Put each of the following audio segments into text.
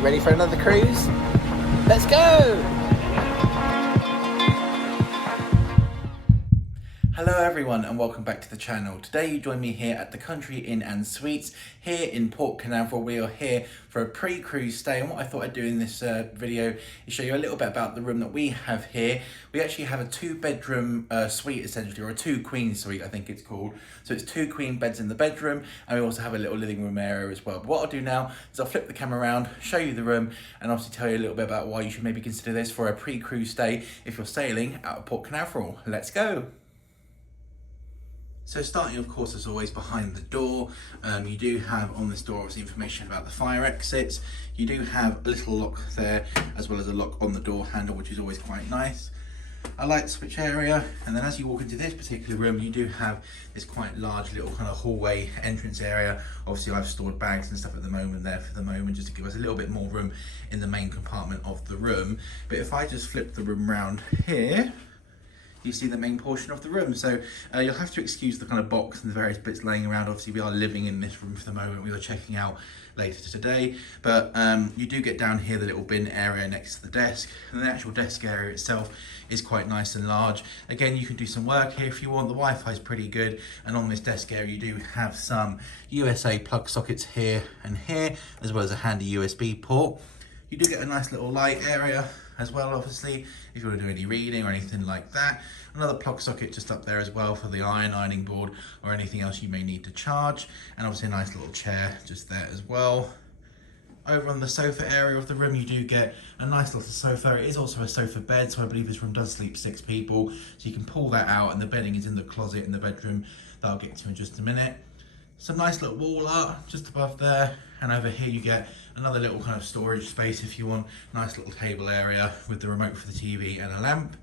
Ready for another cruise? Let's go! Hello everyone and welcome back to the channel. Today you join me here at the Country Inn and Suites here in Port Canveral. We are here for a pre-cruise stay, and what I thought I'd do in this video is show you a little bit about the room that we have here. We actually have a 2-bedroom suite essentially, or a 2-queen suite I think it's called. So it's 2 queen beds in the bedroom, and we also have a little living room area as well. But what I'll do now is I'll flip the camera around, show you the room, and obviously tell you a little bit about why you should maybe consider this for a pre-cruise stay if you're sailing out of Port Canveral. Let's go! So starting of course as always behind the door, you do have on this door obviously information about the fire exits. You do have a little lock there as well as a lock on the door handle, which is always quite nice. A light switch area, and then as you walk into this particular room you do have this quite large little kind of hallway entrance area. Obviously I've stored bags and stuff at the moment there for the moment just to give us a little bit more room in the main compartment of the room. But if I just flip the room round here, you see the main portion of the room. So you'll have to excuse the kind of box and the various bits laying around. Obviously we are living in this room for the moment. We are checking out later today, but you do get down here the little bin area next to the desk, and the actual desk area itself is quite nice and large. Again, you can do some work here if you want. The Wi-Fi is pretty good, and on this desk area you do have some USA plug sockets here and here, as well as a handy USB port. You do get a nice little light area as well, obviously, if you want to do any reading or anything like that. Another plug socket just up there as well for the ironing board or anything else you may need to charge. And obviously a nice little chair just there as well. Over on the sofa area of the room, you do get a nice little sofa. It is also a sofa bed, so I believe this room does sleep 6 people. So you can pull that out, and the bedding is in the closet in the bedroom that I'll get to in just a minute. Some nice little wall art just above there, and over here you get another little kind of storage space if you want. Nice little table area with the remote for the TV and a lamp.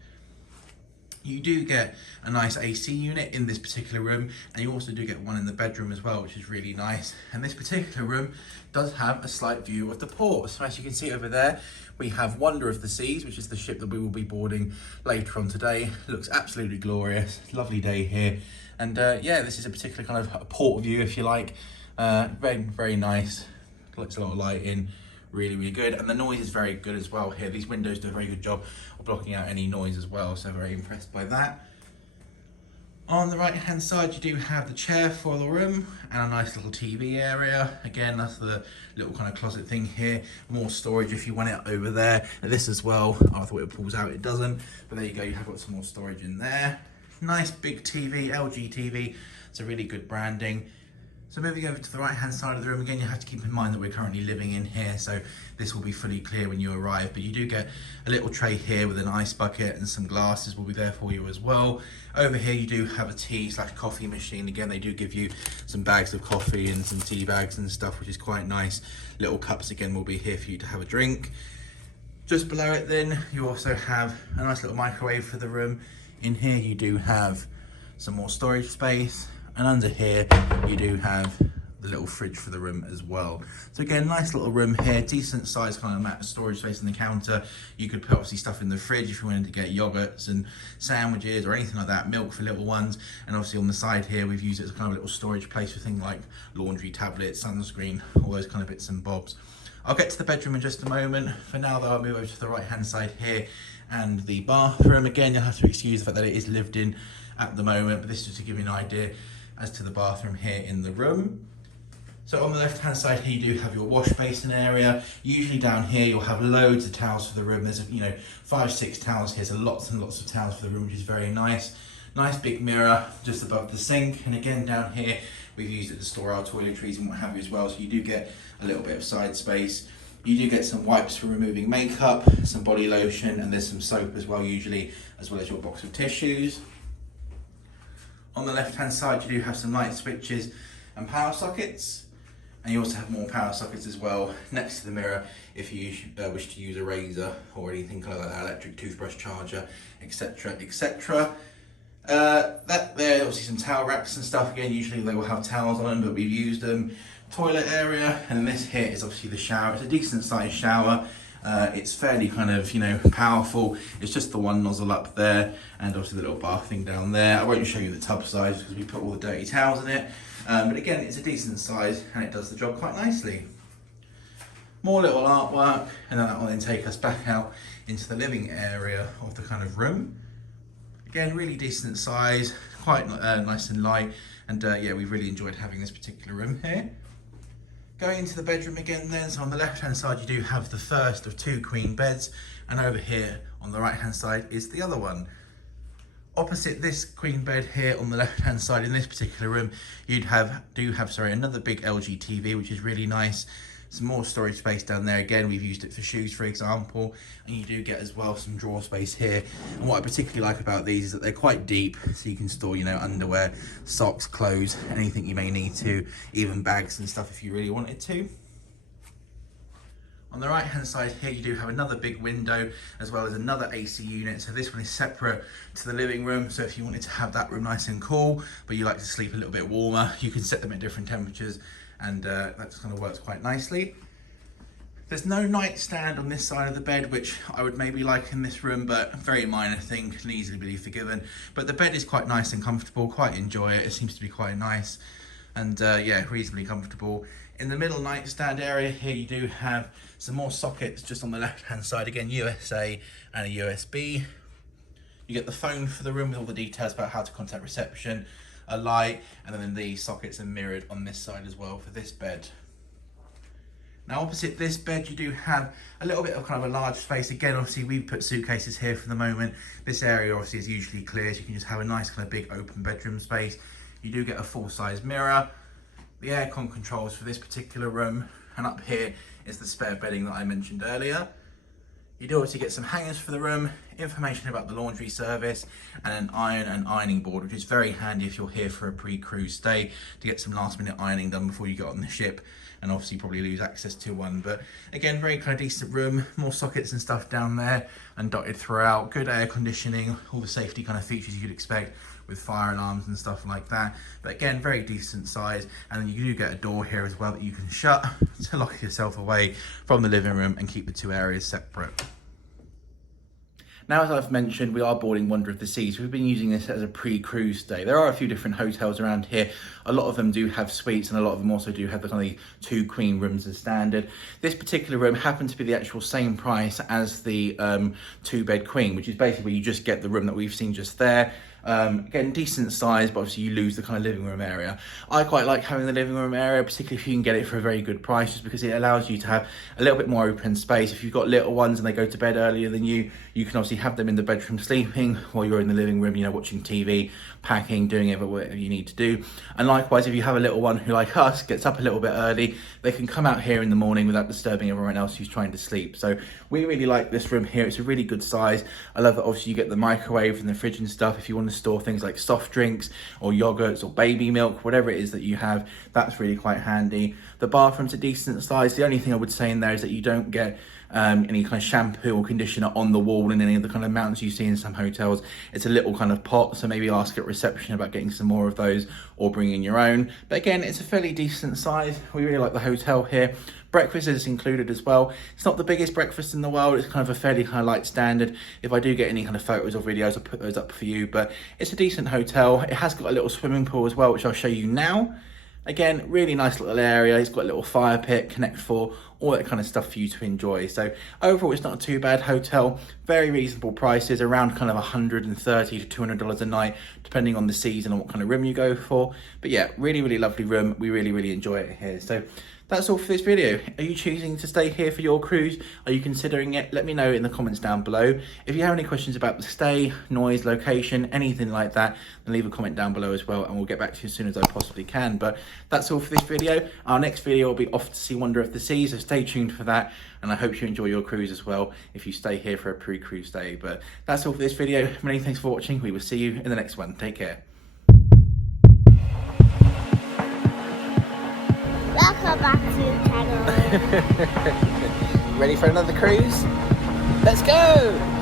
You do get a nice AC unit in this particular room, and you also do get one in the bedroom as well, which is really nice. And this particular room does have a slight view of the port. So as you can see over there, we have Wonder of the Seas, which is the ship that we will be boarding later on today. It looks absolutely glorious. Lovely day here. And yeah, this is a particular kind of a port view, if you like. Very, very nice. Lets a lot of light in. Really, really good. And the noise is very good as well here. These windows do a very good job of blocking out any noise as well. So very impressed by that. On the right hand side, you do have the chair for the room and a nice little TV area. Again, that's the little kind of closet thing here. More storage if you want it over there. And this as well. Oh, I thought it pulls out, it doesn't. But there you go, you have got some more storage in there. Nice big TV, LG TV. It's a really good branding. So moving over to the right hand side of the room, again, you have to keep in mind that we're currently living in here, so this will be fully clear when you arrive, but you do get a little tray here with an ice bucket, and some glasses will be there for you as well. Over here you do have a tea/coffee machine. Again, they do give you some bags of coffee and some tea bags and stuff, which is quite nice. Little cups again will be here for you to have a drink. Just below it then, you also have a nice little microwave for the room. In here you do have some more storage space, and under here you do have the little fridge for the room as well. So again, nice little room here, decent size kind of storage space on the counter. You could put obviously stuff in the fridge if you wanted to get yogurts and sandwiches or anything like that, milk for little ones. And obviously on the side here, we've used it as kind of a little storage place for things like laundry tablets, sunscreen, all those kind of bits and bobs. I'll get to the bedroom in just a moment. For now though, I'll move over to the right hand side here and the bathroom. Again, you'll have to excuse the fact that it is lived in at the moment, but this is just to give you an idea as to the bathroom here in the room. So on the left hand side here you do have your wash basin area. Usually down here you'll have loads of towels for the room. There's 5-6 towels here, so lots and lots of towels for the room, which is very nice. Nice big mirror just above the sink, and again down here we've used it to store our toiletries and what have you as well, so you do get a little bit of side space. You do get some wipes for removing makeup, some body lotion, and there's some soap as well usually, as well as your box of tissues. On the left hand side you do have some light switches and power sockets, and you also have more power sockets as well next to the mirror if you wish to use a razor or anything like that, electric toothbrush charger, etc, etc. That there, obviously some towel racks and stuff. Again, usually they will have towels on them, but we've used them. Toilet area, and this here is obviously the shower. It's a decent sized shower. It's fairly kind of, powerful. It's just the one nozzle up there, and obviously the little bath thing down there. I won't show you the tub size because we put all the dirty towels in it. But again, it's a decent size and it does the job quite nicely. More little artwork, and then that will then take us back out into the living area of the kind of room. Again, really decent size, quite nice and light, and yeah, we've really enjoyed having this particular room here. Going into the bedroom again then, so on the left hand side you do have the first of 2 queen beds, and over here on the right hand side is the other one. Opposite this queen bed here on the left hand side in this particular room, you have another big LG TV, which is really nice. Some more storage space down there. Again, we've used it for shoes, for example, and you do get as well some drawer space here. And what I particularly like about these is that they're quite deep, so you can store, you know, underwear, socks, clothes, anything you may need to, even bags and stuff if you really wanted to. On the right hand side here, you do have another big window as well as another AC unit. So this one is separate to the living room. So if you wanted to have that room nice and cool, but you like to sleep a little bit warmer, you can set them at different temperatures, and that just kind of works quite nicely. There's no nightstand on this side of the bed, which I would maybe like in this room, but a very minor thing, can easily be forgiven. But the bed is quite nice and comfortable, quite enjoy it. It seems to be quite nice, and yeah, reasonably comfortable. In the middle nightstand area here, you do have some more sockets just on the left hand side. Again, USA and a USB. You get the phone for the room with all the details about how to contact reception, a light, and then the sockets are mirrored on this side as well for this bed. Now opposite this bed, you do have a little bit of kind of a large space. Again, obviously we've put suitcases here for the moment. This area obviously is usually clear, so you can just have a nice kind of big open bedroom space. You do get a full-size mirror, the aircon controls for this particular room, and up here is the spare bedding that I mentioned earlier. You do obviously get some hangers for the room, information about the laundry service, and an iron and ironing board, which is very handy if you're here for a pre-cruise stay to get some last minute ironing done before you get on the ship, and obviously probably lose access to one. But again, very kind of decent room, more sockets and stuff down there and dotted throughout, good air conditioning, all the safety kind of features you'd expect with fire alarms and stuff like that. But again, very decent size, and then you do get a door here as well that you can shut to lock yourself away from the living room and keep the 2 areas separate. Now, as I've mentioned, we are boarding Wonder of the Seas. We've been using this as a pre-cruise stay. There are a few different hotels around here. A lot of them do have suites, and a lot of them also do have the kind of 2 queen rooms as standard. This particular room happened to be the actual same price as the 2-bed queen, which is basically you just get the room that we've seen just there. Again, decent size, but obviously you lose the kind of living room area. I quite like having the living room area, particularly if you can get it for a very good price, just because it allows you to have a little bit more open space. If you've got little ones and they go to bed earlier than you can obviously have them in the bedroom sleeping while you're in the living room, you know, watching TV, packing, doing whatever you need to do. And likewise, if you have a little one who, like us, gets up a little bit early, they can come out here in the morning without disturbing everyone else who's trying to sleep. So we really like this room here. It's a really good size. I love that obviously you get the microwave and the fridge and stuff if you want to store things like soft drinks or yogurts or baby milk, whatever it is that you have. That's really quite handy. The bathroom's a decent size. The only thing I would say in there is that you don't get any kind of shampoo or conditioner on the wall in any of the kind of mountains you see in some hotels. It's a little kind of pot, so maybe ask at reception about getting some more of those or bringing your own. But again, it's a fairly decent size. We really like the hotel here. Breakfast is included as well. It's not the biggest breakfast in the world. It's kind of a fairly kind of light standard. If I do get any kind of photos or videos, I'll put those up for you. But it's a decent hotel. It has got a little swimming pool as well, which I'll show you now. Again, really nice little area. It's got a little fire pit, Connect 4, all that kind of stuff for you to enjoy. So overall, it's not a too bad hotel. Very reasonable prices, around kind of $130 to $200 a night, depending on the season and what kind of room you go for. But yeah, really, really lovely room. We really, really enjoy it here. So that's all for this video. Are you choosing to stay here for your cruise? Are you considering it? Let me know in the comments down below. If you have any questions about the stay, noise, location, anything like that, then leave a comment down below as well, and we'll get back to you as soon as I possibly can. But that's all for this video. Our next video will be off to see Wonder of the Seas, so stay tuned for that. And I hope you enjoy your cruise as well if you stay here for a pre-cruise stay. But that's all for this video. Many thanks for watching. We will see you in the next one. Take care. Welcome back to the channel. Ready for another cruise? Let's go!